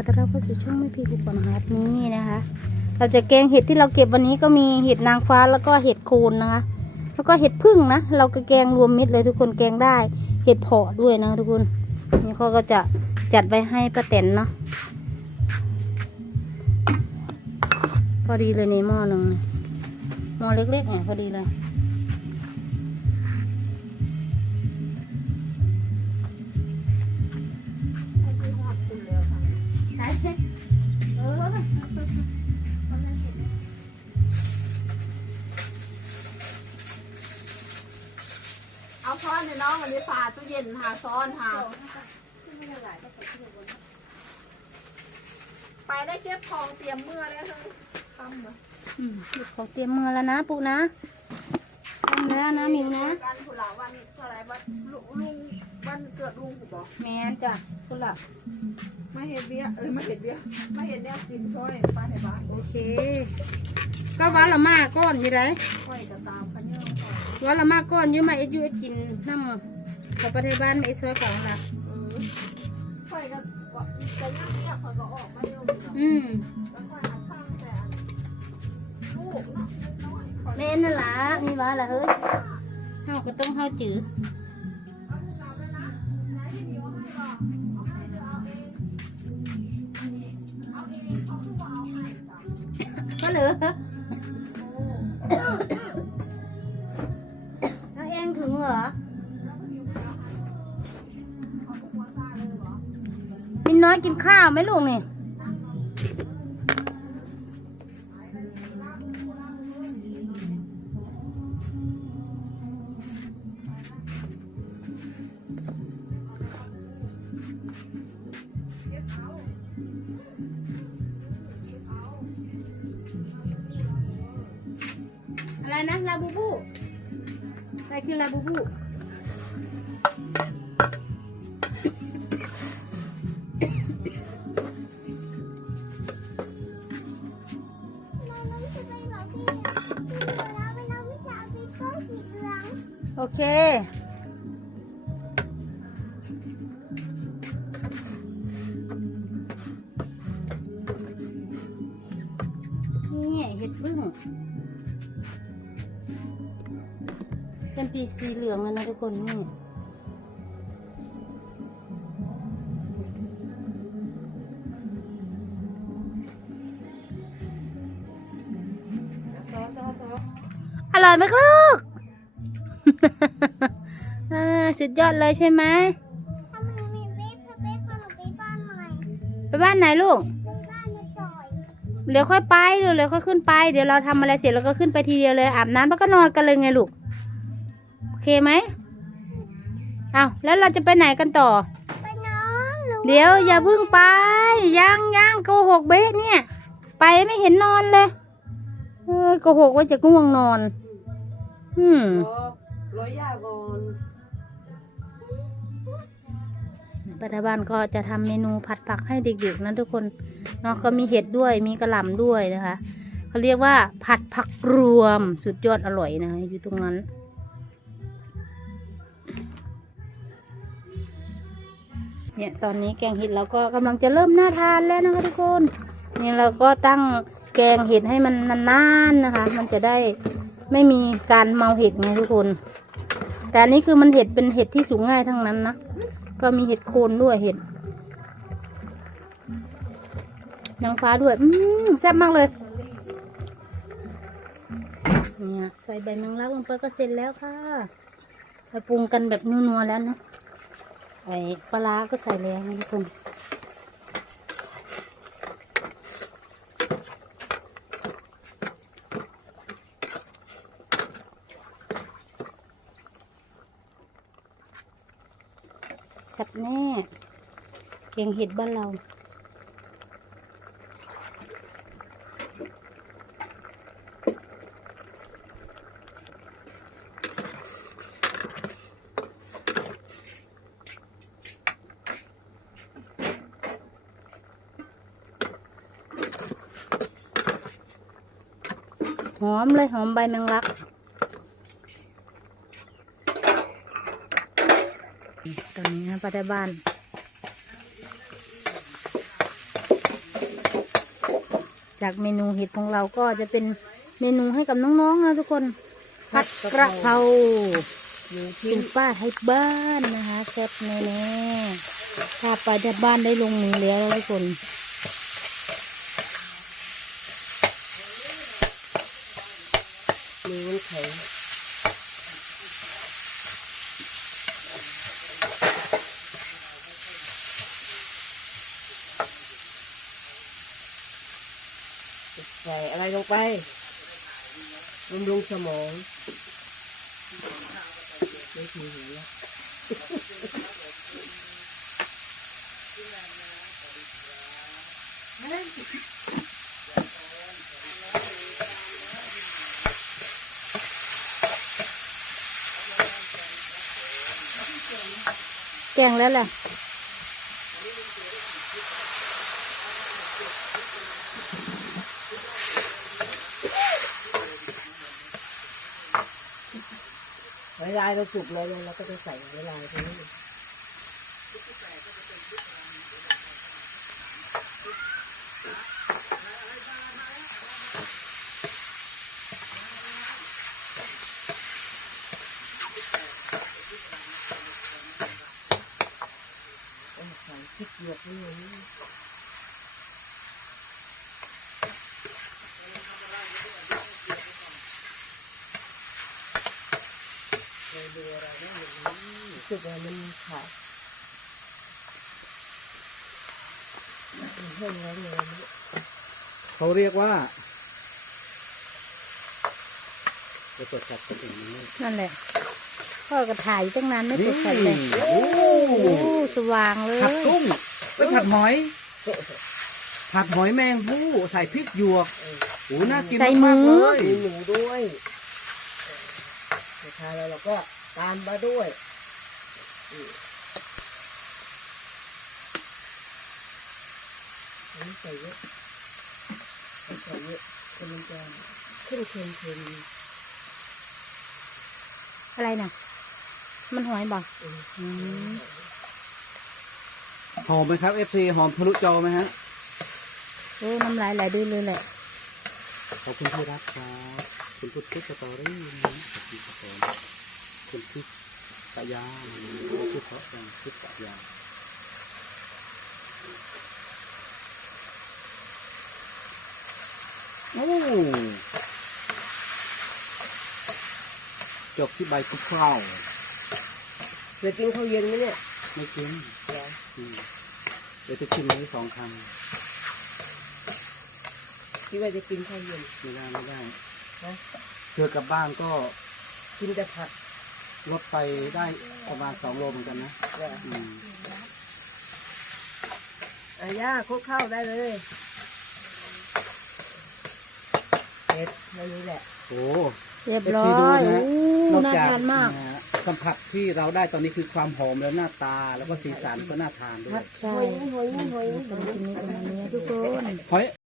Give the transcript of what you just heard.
อต้อนรับเข้าสู่ช่องไม่พีกุปอนฮาร์ดนี้นะคะ เราจะแกงเห็ดที่เราเก็บวันนี้ก็มีเห็ดนางฟ้าแล้วก็เห็ดโคนนะคะ แล้วก็เห็ดพึ่งนะ เราก็แกงรวมมิตรเลยทุกคนแกงได้ เห็ดเพาะด้วยนะทุกคนนี่เขาก็จะจัดไว้ให้ป้าแตนเนาะพอดีเลยในหม้อหนึ่งหม้อเล็กๆเนี่ยพอดีเลย เอาช้อนเนี่ยน้องวันนี้ฝาตู้เย็นหาซ้อนหาไปได้เก็บทองเตรียมเมื่อแล้วเลยทำเหรออืมเดี๋ยวขอเตรียมมือแล้วนะปุ๊นะทำแล้วนะมิวนะกันผุหลาวันเท่าไหรวันลุลุง วันเกิดลุงผูบอกแมนจ้ะคุณล่ะมาเห็ดเบี้ยเอ้ยมาเห็ดเบี้ยมาเห็ดเนี่ยกินช่วยป้าในบ้านโอเค ก็วันละมาก้อนอยี่ไรค่อยจะตามกันเยอะก่อนวันละมาก้อนอยี่มาเอ็ดอยูเอ็ดกินน้ำกับประเทศบ้านไม่เอ็ดซอยของล่ะเออค่อยก็ว่าจะย่างเนี่ยค่อยก็ออกมาเร็วอยู่เนาะอืมแล้วค่อยหาช่างแต่อันลูกเนาะน้อยๆค่อยแม่นนั่นล่ะมีว่าล่ะเฮ้ยเฮาก็ต้องเฮาจือ อแล้วเองถึงเหรอแล้วก็เหนียวไม่เอาให้เอาทุกหัวตาเลยเหรอมินน้อยกินข้าวไหมลูกนี่ บูบูอะไรคือลาบูบูโอเคีสีเหลืองแล้วนะทุกคนนี่อร่อยไหมลูกอ่าสุดยอดเลยใช่ไหมไปบ้านไหนลูกเดี๋ยวค่อยไปเดี๋ยวเดี๋ยวค่อยขึ้นไป เดี๋ยวเราทำอะไรเสร็จเราก็ขึ้นไปทีเดียวเลยอาบน้ำแล้วก็นอนกันเลยไงลูก เคไหมเอาแล้วเราจะไปไหนกันต่อเดี๋ยวอย่าเพึ่งไป ยังยังโกหกเบ๊ะเนี่ย ไปไม่เห็นนอนเลยเออโกหกว่าจะง่วงนอน อืมร้อยยาก่อนปัจจุบันก็จะทำเมนูผัดผักให้เด็กๆนะทุกคนเนาะก็มีเห็ดด้วยมีกระหล่ำด้วยนะคะเขาเรียกว่าผัดผักรวมสุดยอดอร่อยนะคะอยู่ตรงนั้น เนี่ยตอนนี้แกงเห็ดเราก็กำลังจะเริ่มน่าทานแล้วนะคะทุกคนนี่เราก็ตั้งแกงเห็ดให้มันนานๆนะคะ มันจะได้ไม่มีการเมาเห็ดไงทุกคน แต่อันนี้คือมันเห็ดเป็นเห็ดที่สูงง่ายทั้งนั้นนะก็มีเห็ดโคนด้วยเห็ดนางฟ้าด้วย อืมแซ่บมากเลยเนี่ยใส่ใบแมงลักลงไปก็เสร็จแล้วค่ะเราปรุงกันแบบนัวๆแล้วเนาะ ไอ้ปลาร้าก็ใส่แล้วนะทุกคนแซ่บแน่เก่งเห็ดบ้านเรา หอมเลยหอมใบแมงลักตอนนี้นะปัจจุบันจากเมนูเห็ดของเราก็จะเป็นเมนูให้กับน้องๆนะทุกคนผัดกระเพราหนึ่งคุณป้าให้บ้านนะคะแซ่บแน่ๆถ้าไปที่บ้านได้ลงมือแล้วทุกคน มีน้ำแข็งใส่อะไรลงไปบำรุงสมองไม่ถึงหัว แกงแล้วแหละเวลาเราสุกแล้วเนี่ยเราก็จะใส่เวลาตรงนี้ ใส่พริกหยวกนี่อย่างนี้รู้สึกว่ามันขาดเพิ่มแล้วเลยเขาเรียกว่าจะตรวจจับคนอื่นนั่นแหละพ่อก็ถ่ายตั้งนานไม่ตกใจเลยโอ้โอ้ส ว่างเลย ผัดกุ้งไปผัดหอย ผัดหอยแมงผู้ใส่พริกหยวกโอ้น่ากินใส่หมู มากๆเลยมีหนูด้วยราคาแล้วเราก็ตามมาด้วยอืมอันนี้ใส่เยอะใส่เยอะจนมันจะขึ้นเค็มเค็มอะไรน่ะ มันหอยบอกๆอืมอืม หอมไหมครับเอฟซีหอมทะลุจอไหมฮะโอ้น้ำลายไหลด้วยเลยแหละ ขอบคุณที่รักครับคุณพุทธิสตอรี่นะขอบคุณครับผมคุณพิษตะยาชื่อเพราะจังพิษตะยาโอ้จบที่ใบกุเพราเดี๋ยวกินข้าวเย็นไหมเนี่ย ไม่กินเดี๋ยวอืมเดี๋ยวจะชิมอันนี้สองคคิดว่าจะกินข้าวเย็นำไม่ได้ไม่ได้นะเธอกลับบ้านก็กินแต่ผักลดไปได้ประมาณสองโลเหมือนกันนะเดี๋ยวอืมอาย่าคลุกข้าวได้เลยเผ็ดเท่านี้แหละ โอ้ เรียบร้อเอฟซีดูยนะโอ้นอกน่าจากทานมากนะฮะ สัมผัสที่เราได้ตอนนี้คือความหอมแล้วหน้าตาแล้วก็สีสันก็น่าทานด้วยใช่หอยหอยหอยหอยสำหรับนี้ประมาณนี้ทุกคน หอย